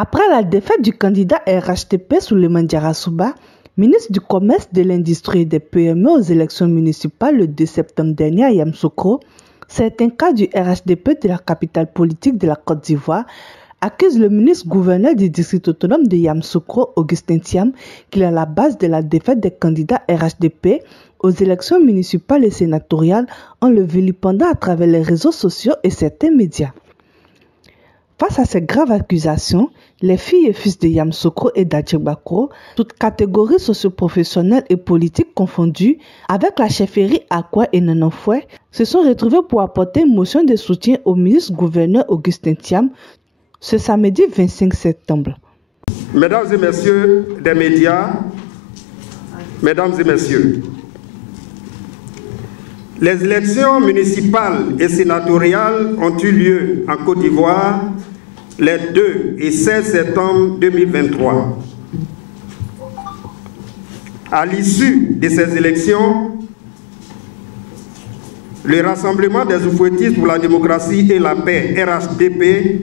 Après la défaite du candidat RHDP Souleymane Diarra Souba, ministre du Commerce, de l'Industrie et des PME aux élections municipales le 2 septembre dernier à Yamoussoukro, certains cadres du RHDP de la capitale politique de la Côte d'Ivoire accusent le ministre-gouverneur du district autonome de Yamoussoukro, Augustin Thiam, qu'il est à la base de la défaite des candidats RHDP aux élections municipales et sénatoriales en le vilipendant à travers les réseaux sociaux et certains médias. Face à ces graves accusations, les filles et fils de Yamoussoukro et d'Adjibakro, toutes catégories socio-professionnelles et politiques confondues, avec la chefferie Akwa et Nananfoué, se sont retrouvés pour apporter une motion de soutien au ministre-gouverneur Augustin Thiam ce samedi 25 septembre. Mesdames et messieurs des médias, mesdames et messieurs, les élections municipales et sénatoriales ont eu lieu en Côte d'Ivoire les 2 et 16 septembre 2023. À l'issue de ces élections, le Rassemblement des oufouettistes pour la démocratie et la paix, RHDP,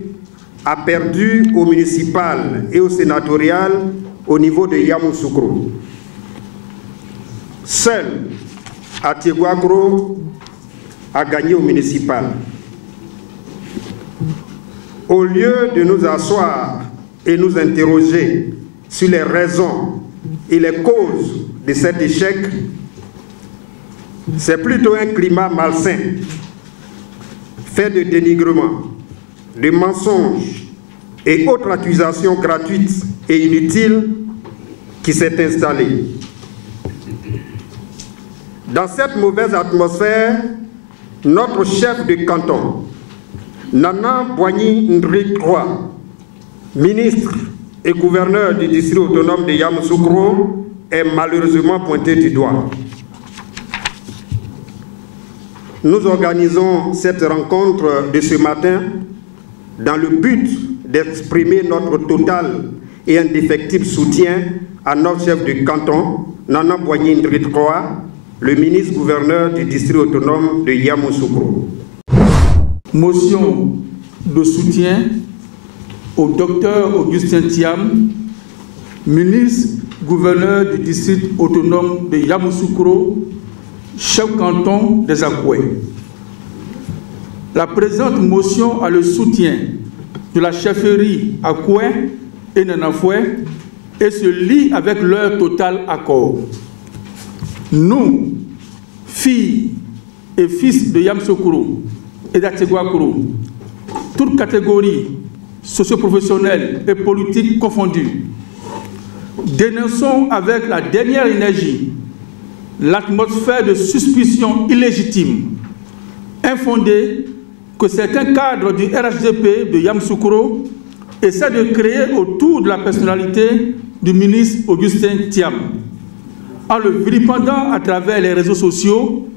a perdu au municipal et au sénatorial au niveau de Yamoussoukro. Seul Adjibakro a gagné au municipal. Au lieu de nous asseoir et nous interroger sur les raisons et les causes de cet échec, c'est plutôt un climat malsain, fait de dénigrement, de mensonges et autres accusations gratuites et inutiles qui s'est installé. Dans cette mauvaise atmosphère, notre chef de canton, Nana Boigny Ndrik Roy, ministre et gouverneur du district autonome de Yamoussoukro, est malheureusement pointé du doigt. Nous organisons cette rencontre de ce matin dans le but d'exprimer notre total et indéfectible soutien à notre chef de canton, Nana Boigny Ndrik Roy, le ministre-gouverneur du district autonome de Yamoussoukro. Motion de soutien au docteur Augustin Thiam, ministre-gouverneur du district autonome de Yamoussoukro, chef canton des Akoué. La présente motion a le soutien de la chefferie Akoué et Nananfoué et se lie avec leur total accord. Nous, filles et fils de Yamoussoukro et d'Adjibakro, toutes catégories socio-professionnelles et politiques confondues, dénonçons avec la dernière énergie l'atmosphère de suspicion illégitime, infondée, que certains cadres du RHDP de Yamoussoukro essaient de créer autour de la personnalité du ministre Augustin Thiam, en le vilipendant à travers les réseaux sociaux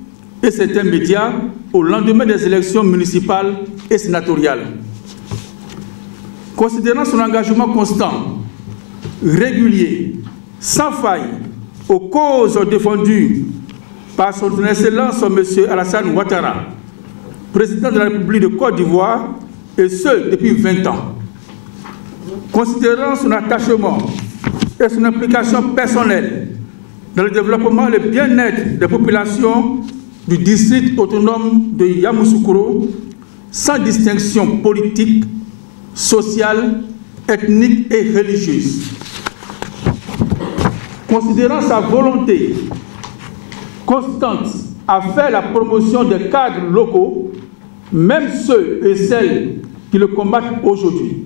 et certains médias au lendemain des élections municipales et sénatoriales. Considérant son engagement constant, régulier, sans faille, aux causes défendues par son Excellence M. Alassane Ouattara, président de la République de Côte d'Ivoire, et ce depuis 20 ans. Considérant son attachement et son implication personnelle dans le développement et le bien-être des populations du district autonome de Yamoussoukro, sans distinction politique, sociale, ethnique et religieuse. Considérant sa volonté constante à faire la promotion des cadres locaux, même ceux et celles qui le combattent aujourd'hui.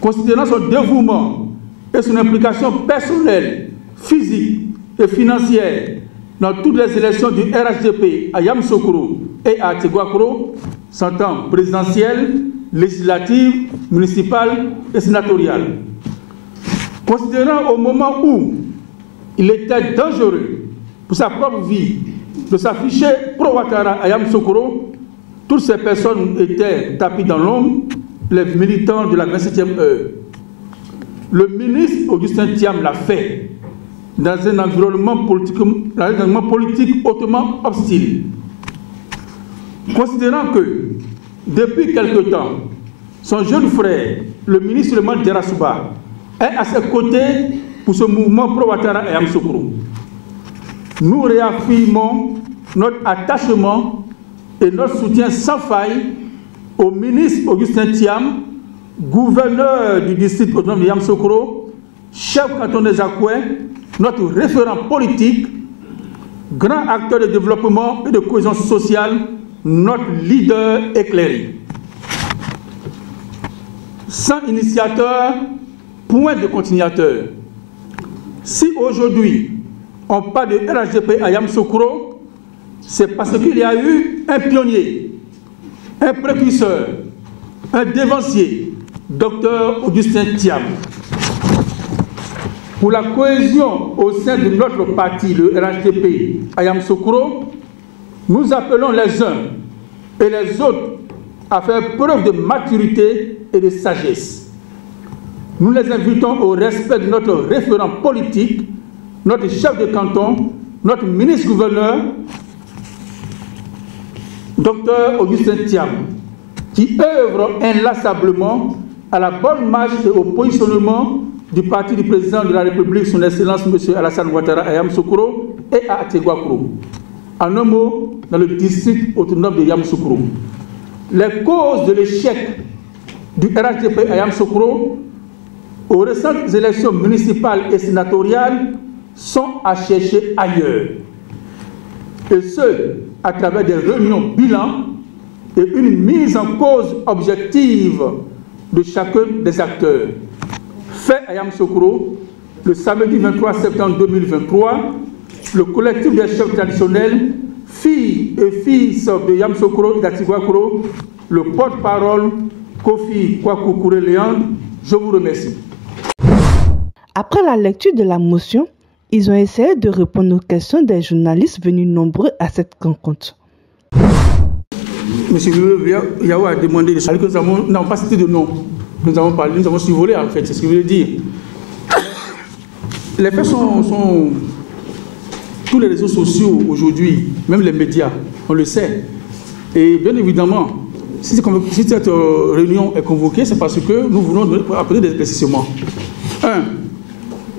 Considérant son dévouement et son implication personnelle, physique et financière dans toutes les élections du RHDP à Yamoussoukro et à Adjibakro, s'entend présidentielle, législative, municipale et sénatoriale. Considérant au moment où il était dangereux pour sa propre vie de s'afficher pro-Ouattara à Yamoussoukro, toutes ces personnes étaient tapis dans l'ombre, les militants de la 27e heure. Le ministre Augustin Thiam l'a fait dans un environnement politique hautement hostile. Considérant que, depuis quelque temps, son jeune frère, le ministre Souleymane Diarra-Souba, est à ses côtés pour ce mouvement pro-Ouattara et Yamoussoukro. Nous réaffirmons notre attachement et notre soutien sans faille au ministre Augustin Thiam, gouverneur du district autonome de Yamoussoukro, chef canton des Akoué, notre référent politique, grand acteur de développement et de cohésion sociale, notre leader éclairé. Sans initiateur, point de continuateur. Si aujourd'hui on parle de RHDP à Yamoussoukro, c'est parce qu'il y a eu un pionnier, un précurseur, un dévancier, Dr Augustin Thiam. Pour la cohésion au sein de notre parti, le RHDP à Yamoussoukro, nous appelons les uns et les autres à faire preuve de maturité et de sagesse. Nous les invitons au respect de notre référent politique, notre chef de canton, notre ministre-gouverneur, Dr Augustin Thiam, qui œuvre inlassablement à la bonne marche et au positionnement du parti du président de la République, son Excellence M. Alassane Ouattara à Yamoussoukro et à Ateguakro. En un mot, dans le district autonome de Yamoussoukro. Les causes de l'échec du RHDP à Yamoussoukro aux récentes élections municipales et sénatoriales sont à chercher ailleurs. Et ce, à travers des réunions bilan et une mise en cause objective de chacun des acteurs. Fait à Yamoussoukro, le samedi 23 septembre 2023, le collectif des chefs traditionnels, filles et fils de Yamoussoukro et d'Ateguakro, le porte-parole Kofi Kwaku Léandre, je vous remercie. Après la lecture de la motion, ils ont essayé de répondre aux questions des journalistes venus nombreux à cette rencontre. Monsieur Yao a demandé que nous n'avons pas cité de nom. Nous avons parlé, nous avons survolé en fait, c'est ce qu'il veut dire. Les faits sont tous les réseaux sociaux aujourd'hui, même les médias, on le sait. Et bien évidemment, si cette réunion est convoquée, c'est parce que nous voulons apporter des éclaircissements. Un,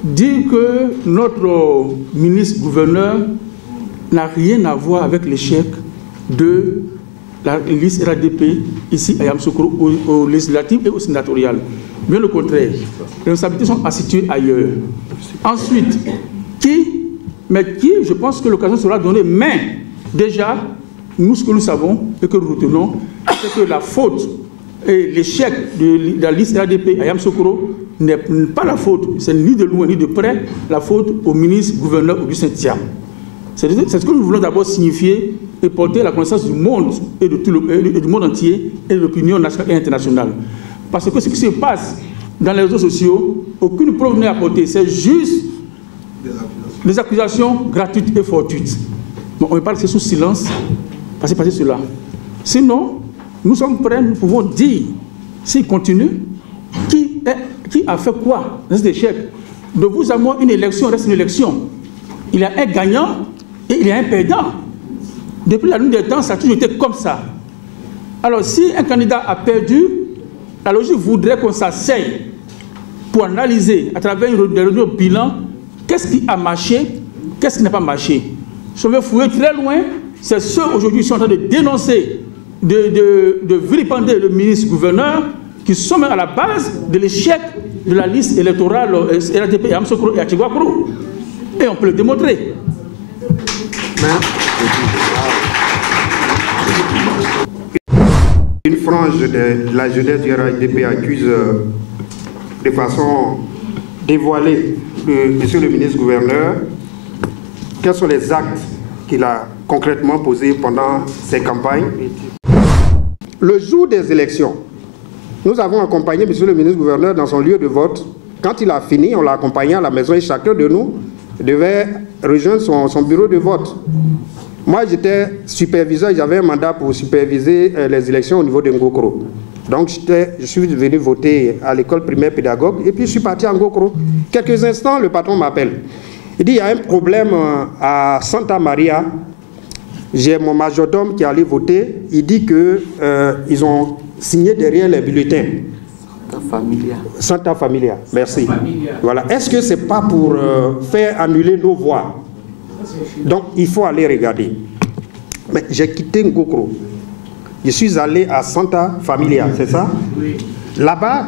dire que notre ministre-gouverneur n'a rien à voir avec l'échec de la liste RHDP ici à Yamoussoukro, au législatif et au sénatorial. Bien le contraire, les responsabilités sont situées ailleurs. Ensuite, je pense que l'occasion sera donnée, mais déjà, nous, ce que nous savons et que nous retenons, c'est que la faute et l'échec de la liste RHDP à Yamoussoukro n'est pas la faute, c'est ni de loin ni de près la faute au ministre-gouverneur Augustin Thiam. C'est ce que nous voulons d'abord signifier et porter à la connaissance du monde et du monde entier et de l'opinion nationale et internationale. Parce que ce qui se passe dans les réseaux sociaux, aucune preuve n'est apportée, c'est juste des accusations gratuites et fortuites. Bon, on ne parle que sous silence, passer cela. Sinon, nous sommes prêts, nous pouvons dire, s'il continue, qui a fait quoi dans cet échec. De vous à moi, une élection reste une élection. Il y a un gagnant et il y a un perdant. Depuis la nuit des temps, ça a toujours été comme ça. Alors, si un candidat a perdu, la logique voudrait qu'on s'asseye pour analyser, à travers des réunions bilan, qu'est-ce qui a marché, qu'est-ce qui n'a pas marché. Si on veut fouiller très loin, c'est ceux aujourd'hui qui sont en train de dénoncer, de vilipender le ministre-gouverneur, qui sont même à la base de l'échec de la liste électorale RHDP, Yamoussoukro et Ateguakro. Et on peut le démontrer. Une frange de la jeunesse du RHDP accuse de façon dévoilée monsieur le ministre-gouverneur. Quels sont les actes qu'il a concrètement posés pendant ces campagnes? Le jour des élections, nous avons accompagné monsieur le ministre-gouverneur dans son lieu de vote. Quand il a fini, on l'a accompagné à la maison et chacun de nous devait rejoindre son bureau de vote. Moi, j'étais superviseur, j'avais un mandat pour superviser les élections au niveau de Ngokro. Donc, je suis venu voter à l'école primaire pédagogue et puis je suis parti à Ngokro. Quelques instants, le patron m'appelle. Il dit, il y a un problème à Santa Maria J'ai mon majordome qui est allé voter. Il dit qu'ils ont signé derrière les bulletins. Santa Familia. Merci. Voilà. Est-ce que ce n'est pas pour faire annuler nos voix? Donc, il faut aller regarder. Mais j'ai quitté Ngokro. Je suis allé à Santa Familia, c'est ça? Oui. Là-bas,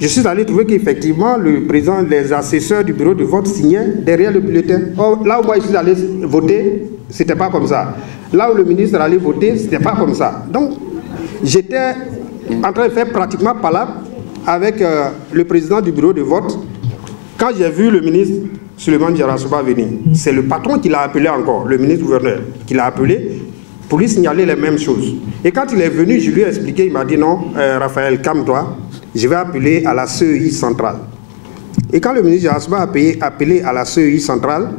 je suis allé trouver qu'effectivement, le président, les assesseurs du bureau de vote signaient derrière le bulletin. Or, là où moi je suis allé voter, ce n'était pas comme ça. Là où le ministre allait voter, ce n'était pas comme ça. Donc, j'étais en train de faire pratiquement palabre avec le président du bureau de vote. Quand j'ai vu le ministre Souleymane Diarra-Souba venir, c'est le patron qui l'a appelé encore, le ministre-gouverneur, qui l'a appelé pour lui signaler les mêmes choses. Et quand il est venu, je lui ai expliqué, il m'a dit non, Raphaël, calme-toi, je vais appeler à la CEI centrale. Et quand le ministre Diarra-Souba a appelé à la CEI centrale,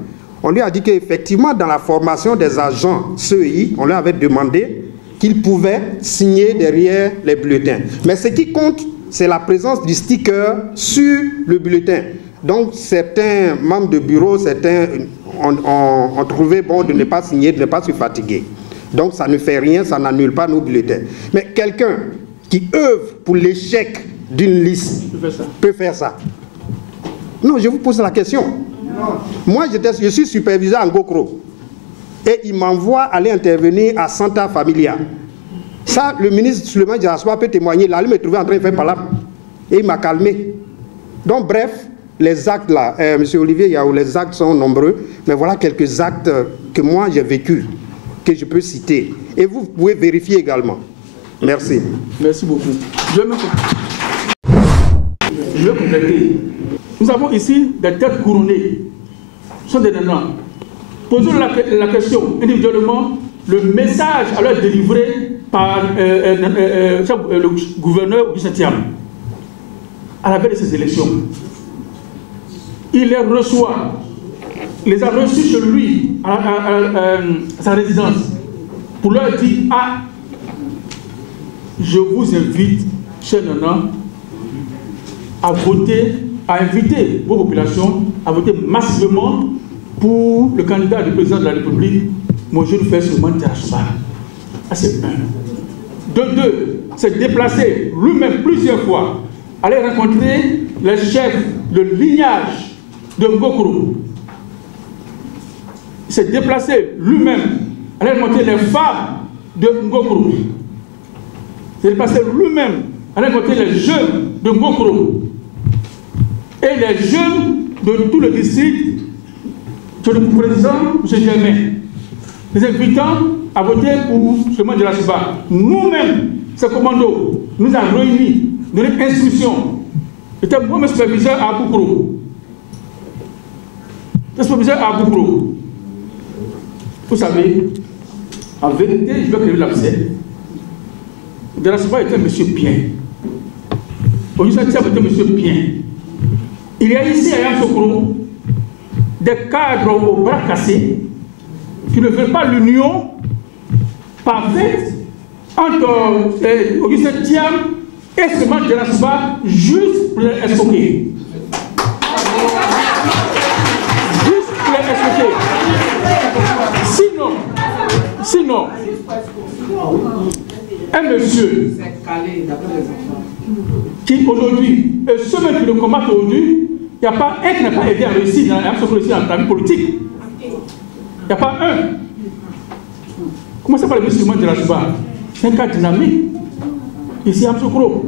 on lui a dit qu'effectivement, dans la formation des agents CEI, on lui avait demandé qu'ils pouvaient signer derrière les bulletins. Mais ce qui compte, c'est la présence du sticker sur le bulletin. Donc, certains membres de bureau, certains ont trouvé bon de ne pas signer, de ne pas se fatiguer. Donc, ça ne fait rien, ça n'annule pas nos bulletins. Mais quelqu'un qui œuvre pour l'échec d'une liste peut faire ça. Non, je vous pose la question. Moi, je suis superviseur en Ngokro. Et il m'envoie aller intervenir à Santa Familia. Ça, le ministre Souleymane Diarra-Souba peut témoigner. Là, il me trouvait en train de faire palabre. Et il m'a calmé. Donc, bref, les actes là, monsieur Olivier Yao, les actes sont nombreux. Mais voilà quelques actes que moi j'ai vécu, que je peux citer. Et vous pouvez vérifier également. Merci. Merci beaucoup. Je vais compléter. Nous avons ici des têtes couronnées. Ce sont des nanas. Posons la question individuellement, le message à leur délivrer par le gouverneur du 7e à la veille de ces élections. Il les reçoit, les a reçus chez lui à sa résidence pour leur dire: ah, je vous invite, chers nanas, à voter, à inviter vos populations à voter massivement pour le candidat du président de la République, mon jeune frère Souleymane Diarra-Souba. Ah, c'est un. De deux, s'est déplacé lui-même plusieurs fois, aller rencontrer les chefs de lignage de Ngokro. Il s'est déplacé lui-même, aller rencontrer les femmes de Ngokro. Il s'est déplacé lui-même, aller rencontrer les jeunes de Ngokro. Et les jeunes de tout le district, sur le président, M. Germain, les invitant à voter pour Souleymane Diarra-Souba. Nous-mêmes, ces commandos, nous avons réunis, donné instruction. J'étais moi-même superviseur à Aboukro. J'étais superviseur à Aboukro. Vous savez, en vérité, je vais créer l'abcès. Diarra-Souba était un monsieur bien. Aujourd'hui, était un monsieur bien. Il y a ici à Yamoussoukro des cadres au bras cassés qui ne veulent pas l'union parfaite entre Augustin Thiam et Souleymane Diarra-Souba juste pour les escroquer. Juste pour les escroquer. Sinon, un monsieur qui aujourd'hui, et ceux qui le combattent aujourd'hui, il n'y a pas un qui n'a pas aidé à réussir dans la vie politique. Il n'y a pas un. Comment ça parle de Souleymane Diarra-Souba? C'est un cas dynamique. Ici à Yamoussoukro.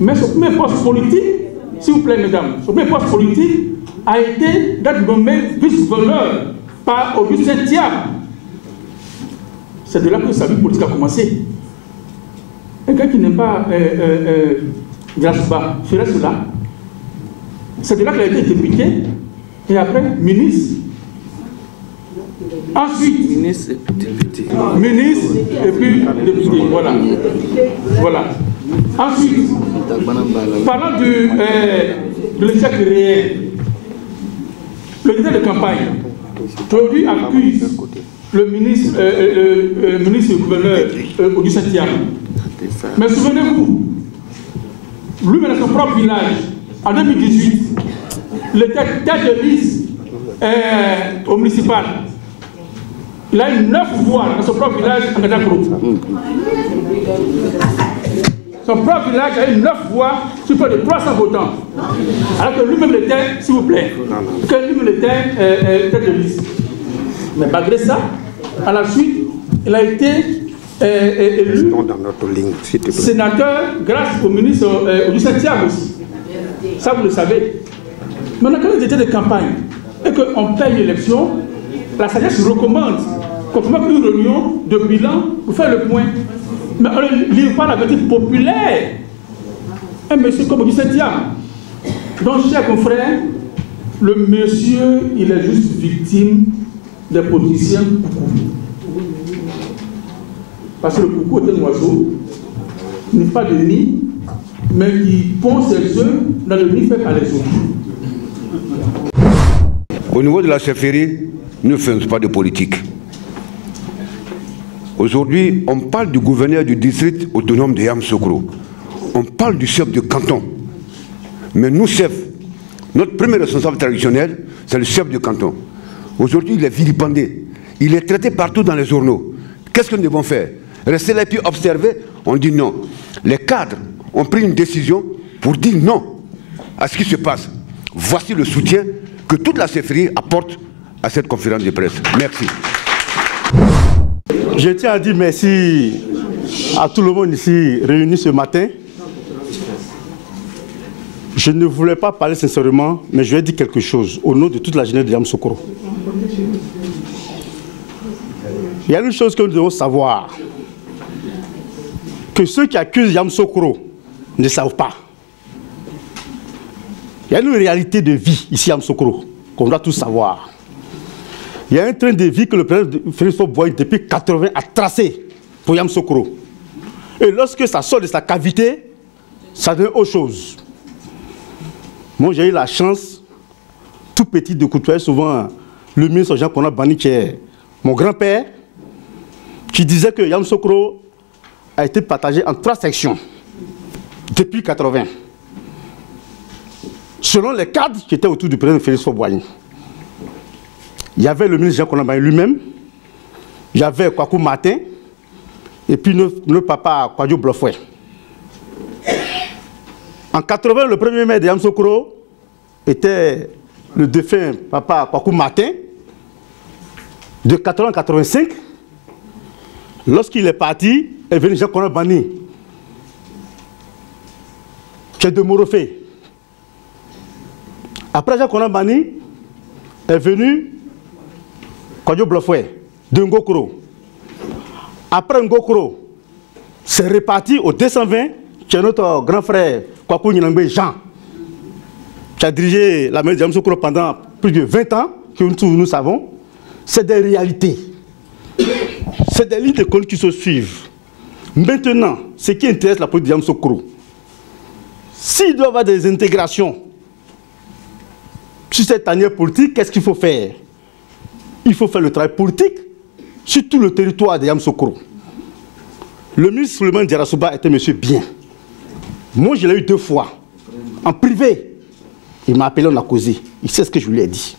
Mais son premier poste politique, s'il vous plaît, mesdames, son premier poste politique a été d'être nommé vice-gouverneur par Augustin Thiam. C'est de là que sa vie politique a commencé. Un gars qui n'aime pas Diarra-Souba ferait cela. C'est de là qu'il a été député et après ministre. Ensuite, ministre et puis député. Ministre et puis député. Voilà. Ensuite, parlant de l'échec réel, le leader de campagne aujourd'hui accuse le ministre et gouverneur Augustin Thiam. Mais souvenez-vous, lui, dans son propre village, en 2018, il était tête de liste au municipal. il a eu 9 voix dans son propre village en Gadakro. Son propre village a eu 9 voix sur près de 300 votants. Alors que lui-même était, s'il vous plaît, que lui-même était tête de liste. Mais malgré ça, à la suite, il a été élu dans notre ligne, sénateur grâce au ministre du 7e aussi. Ça, vous le savez. Maintenant, quand il était de campagne et qu'on paye l'élection, la sagesse recommande qu'on fasse une réunion de bilan pour faire le point. Mais on ne livre pas la vérité populaire. Un monsieur comme du 7e. Donc, chers confrères, le monsieur, il est juste victime des politiciens coucou. Parce que le coucou est un oiseau, il n'est pas de nid, mais il pond ses œufs dans le nid fait par les autres. Au niveau de la chefferie, nous ne faisons pas de politique. Aujourd'hui, on parle du gouverneur du district autonome de Yamoussoukro. On parle du chef de canton. Mais nous, chefs, notre premier responsable traditionnel, c'est le chef de canton. Aujourd'hui, il est vilipendé. Il est traité partout dans les journaux. Qu'est-ce que nous devons faire? Rester là et puis observer? On dit non. Les cadres ont pris une décision pour dire non à ce qui se passe. Voici le soutien que toute la chefferie apporte à cette conférence de presse. Merci. Je tiens à dire merci à tout le monde ici réuni ce matin. Je ne voulais pas parler sincèrement, mais je vais dire quelque chose au nom de toute la jeunesse de Yamoussoukro. Il y a une chose que nous devons savoir, que ceux qui accusent Yamoussoukro ne savent pas. Il y a une réalité de vie ici à Yamoussoukro qu'on doit tous savoir. Il y a un train de vie que le président Félix Houphouët-Boigny depuis 1980 a tracé pour Yamoussoukro. Et lorsque ça sort de sa cavité, ça devient autre chose. Moi, j'ai eu la chance, tout petit, de côtoyer souvent le ministre Jean-Conrad Bani, qui est mon grand-père, qui disait que Yamoussoukro a été partagé en 3 sections depuis 1980. Selon les cadres qui étaient autour du président Félix Houphouët-Boigny. Il y avait le ministre Jean-Conrad Bani lui-même, il y avait Kwaku Martin, et puis notre papa Kwadjo Blofoué. En 1980, le premier maire de Yamoussoukro était le défunt papa Kwaku Martin. De 1980 à 1985, lorsqu'il est parti, est venu Jean-Conrad Bani, qui est de Morofé. Après Jean-Conrad Bani, est venu Kwadjo Blofoué de Ngokoro. Après Ngokoro, c'est reparti au 220, qui est notre grand frère Kwaku Nyanangbe Jean, qui a dirigé la mairie de Yamoussoukro pendant plus de 20 ans, que nous savons. C'est des réalités. C'est des lignes de conduite qui se suivent. Maintenant, ce qui intéresse la politique de Yamoussoukro, s'il doit y avoir des intégrations sur cette tanière politique, qu'est-ce qu'il faut faire? Il faut faire le travail politique sur tout le territoire de Yamoussoukro. Le ministre Souleymane Diarra-Souba était monsieur bien. Moi, je l'ai eu 2 fois. En privé, il m'a appelé, on a causé. Il sait ce que je lui ai dit.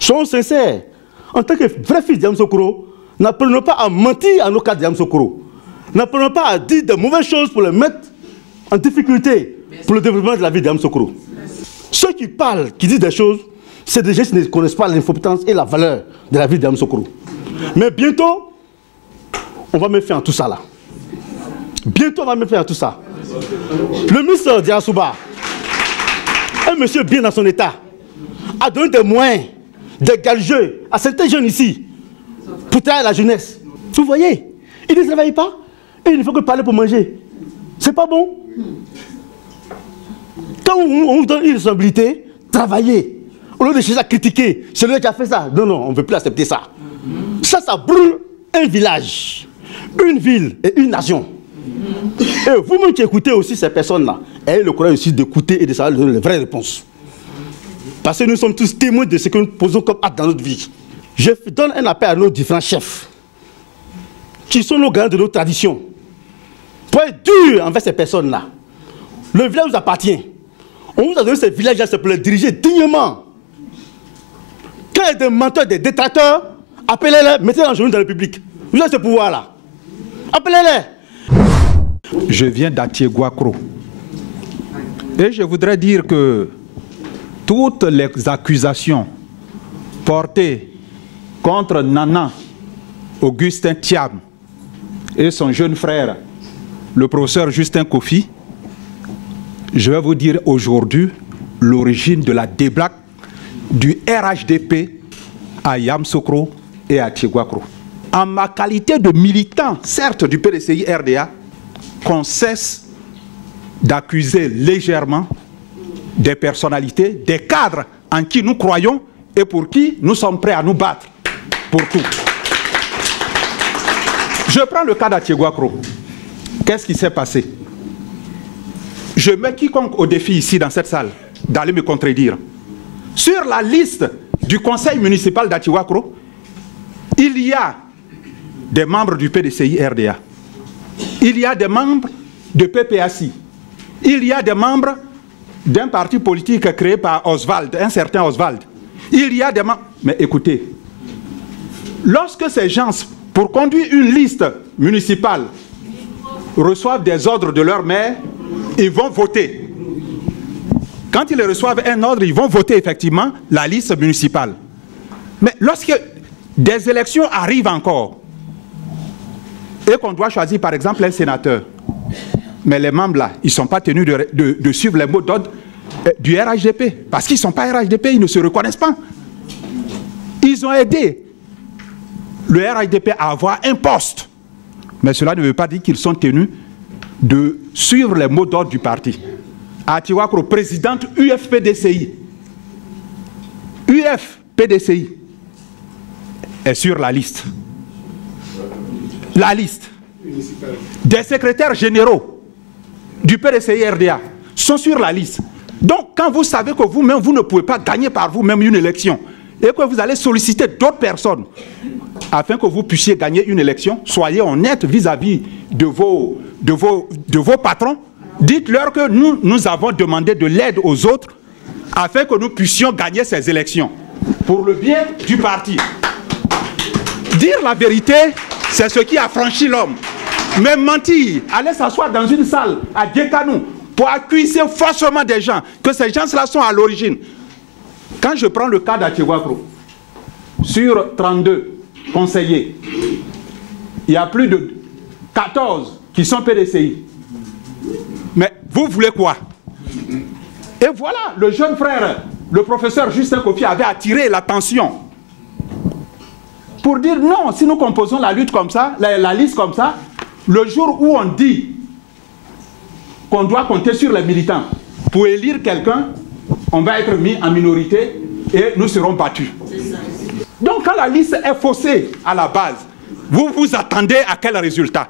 Soyons sincères. En tant que vrai fils de Yamoussoukro, n'apprenons pas à mentir à nos cadres de Yamoussoukro. N'apprenons pas à dire de mauvaises choses pour les mettre en difficulté pour le développement de la vie de Yamoussoukro. Ceux qui parlent, qui disent des choses, c'est des gens qui ne connaissent pas l'importance et la valeur de la vie de Yamoussoukro. Mais bientôt, on va mettre fin à tout ça là. Bientôt, on va mettre fin à tout ça. Le ministre Diarra-Souba, un monsieur bien dans son état, a donné des moyens, des galgeux à certains jeunes ici pour travailler à la jeunesse. Vous voyez, ils ne travaillent pas et il ne faut que parler pour manger. C'est pas bon. Quand on vous donne une responsabilité, travaillez. Au lieu de chercher à critiquer celui qui a fait ça. Non, non, on ne veut plus accepter ça. Ça brûle un village, une ville et une nation. Et vous-même qui écoutez aussi ces personnes-là, ayez le courage aussi d'écouter et de savoir donner les vraies réponses. Parce que nous sommes tous témoins de ce que nous posons comme acte dans notre vie. Je donne un appel à nos différents chefs, qui sont nos garants de nos traditions, pour être durs envers ces personnes-là. Le village vous appartient. On vous a donné ces villages-là pour les diriger dignement. Quand il y a des menteurs, des détracteurs, appelez-les, mettez-les en genoux dans le public. Vous avez ce pouvoir-là. Appelez-les. Je viens d'Atiéguakro. Et je voudrais dire que toutes les accusations portées contre Nana Augustin Thiam et son jeune frère, le professeur Justin Kofi, je vais vous dire aujourd'hui l'origine de la débâcle du RHDP à Yamoussoukro et à Atiéguakro. En ma qualité de militant, certes du PDCI RDA, qu'on cesse d'accuser légèrement des personnalités, des cadres en qui nous croyons et pour qui nous sommes prêts à nous battre pour tout. Je prends le cas d'Atiéguakro. Qu'est-ce qui s'est passé? Je mets quiconque au défi ici dans cette salle d'aller me contredire. Sur la liste du conseil municipal d'Atiéguakro, il y a des membres du PDCI RDA. Il y a des membres de PPACI. Il y a des membres d'un parti politique créé par Oswald, un certain Oswald. Il y a des membres... Mais écoutez, lorsque ces gens, pour conduire une liste municipale, reçoivent des ordres de leur maire, ils vont voter. Quand ils reçoivent un ordre, ils vont voter effectivement la liste municipale. Mais lorsque des élections arrivent encore, et qu'on doit choisir par exemple un sénateur, mais les membres là, ils ne sont pas tenus de suivre les mots d'ordre du RHDP. Parce qu'ils ne sont pas RHDP, ils ne se reconnaissent pas. Ils ont aidé le RHDP à avoir un poste. Mais cela ne veut pas dire qu'ils sont tenus de suivre les mots d'ordre du parti. Atiéguakro, présidente UFPDCI. UFPDCI est sur la liste. La liste des secrétaires généraux du PDCI RDA sont sur la liste. Donc, quand vous savez que vous-même, vous ne pouvez pas gagner par vous-même une élection et que vous allez solliciter d'autres personnes afin que vous puissiez gagner une élection, soyez honnêtes vis-à-vis de vos patrons. Dites-leur que nous avons demandé de l'aide aux autres afin que nous puissions gagner ces élections pour le bien du parti. Dire la vérité, c'est ce qui a franchi l'homme. Mais mentir, aller s'asseoir dans une salle à Djekanou pour accuser forcément des gens, que ces gens-là sont à l'origine. Quand je prends le cas d'Atiéguakro, sur 32 conseillers, il y a plus de 14 qui sont PDCI. Mais vous voulez quoi? Et voilà, le jeune frère, le professeur Justin Kofi avait attiré l'attention pour dire non, si nous composons la lutte comme ça, la liste comme ça, le jour où on dit qu'on doit compter sur les militants pour élire quelqu'un, on va être mis en minorité et nous serons battus. Donc quand la liste est faussée à la base, vous vous attendez à quel résultat?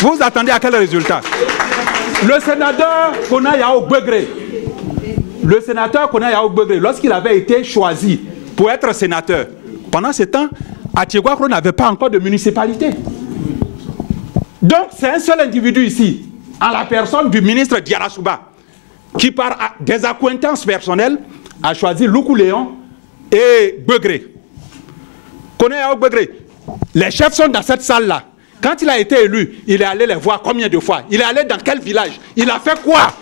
Vous attendez à quel résultat? Le sénateur Kona Yao Begré, lorsqu'il avait été choisi pour être sénateur, pendant ce temps, Atiéguakro n'avait pas encore de municipalité. Donc c'est un seul individu ici, en la personne du ministre Diarra Souba, qui par des accointances personnelles a choisi Loukou Léon et Begré. Kona Yao Begré, les chefs sont dans cette salle-là. Quand il a été élu, il est allé les voir combien de fois? Il est allé dans quel village? Il a fait quoi?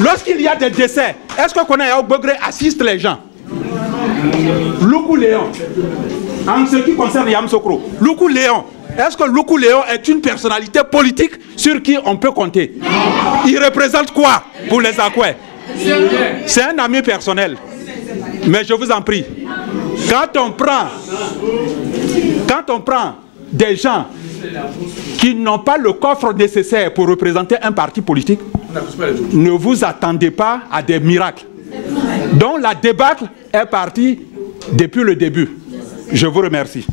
Lorsqu'il y a des décès, est-ce que Kona Yao Begré assiste les gens? Loukou Léon, en ce qui concerne Yamoussoukro, Loukou Léon, est-ce que Loukou Léon est une personnalité politique sur qui on peut compter? Il représente quoi pour les Akouais? C'est un ami personnel. Mais je vous en prie, quand on prend des gens qui n'ont pas le coffre nécessaire pour représenter un parti politique, ne vous attendez pas à des miracles. Donc la débâcle est partie depuis le début. Je vous remercie.